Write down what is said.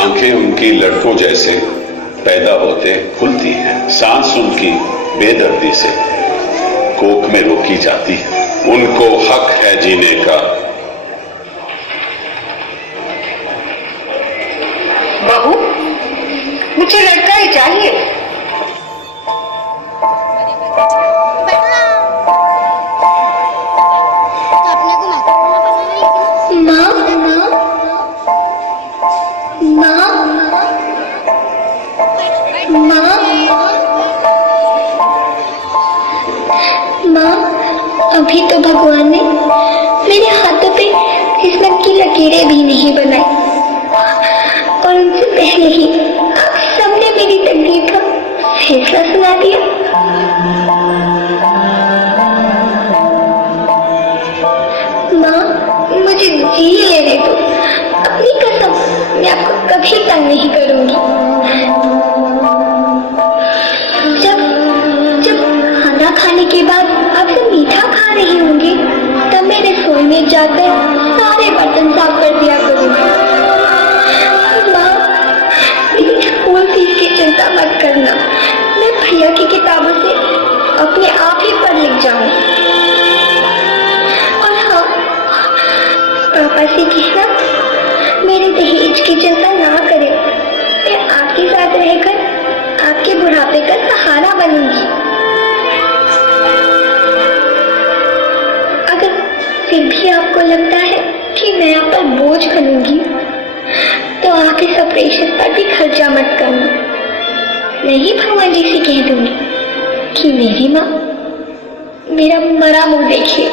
आंखें उनकी लड़कों जैसे पैदा होते खुलती हैं, सांस उनकी बेदर्दी से कोख में रोकी जाती है। उनको हक है जीने का। बहू, मुझे लड़का ही चाहिए। माँ, अभी तो भगवान ने मेरे हाथों पे किस्मत की लकीरें भी नहीं बनाई और उनसे पहले ही आप सबने मेरी तकदीर का फैसला सुना दिया। माँ, मुझे जी लेने दो। अपनी कसम, मैं आपको कभी तंग नहीं करूंगी। जब खाना खाने के बाद आप सब मीठा खा रही होंगी, तब मैं रसोई में जाकर सारे बर्तन साफ कर दिया करूंगी। माँ, मेरी स्कूल फीस की चिंता मत करना। मैं भैया की किताबों से अपने आप ही पढ़ लिख जाऊंगी। और हाँ, पापा से कहना मेरे दहेज की चिंता ना करें। मैं आपके साथ रहकर आपके बुढ़ापे का सहारा बनूंगी। अगर फिर भी आपको लगता है कि मैं आप पर बोझ बनूंगी, तो आप इस ऑपरेशन पर भी खर्चा मत करना। मैं ही भगवान जी से कह दूंगी कि मेरी माँ मेरा मरा मुंह देखिए।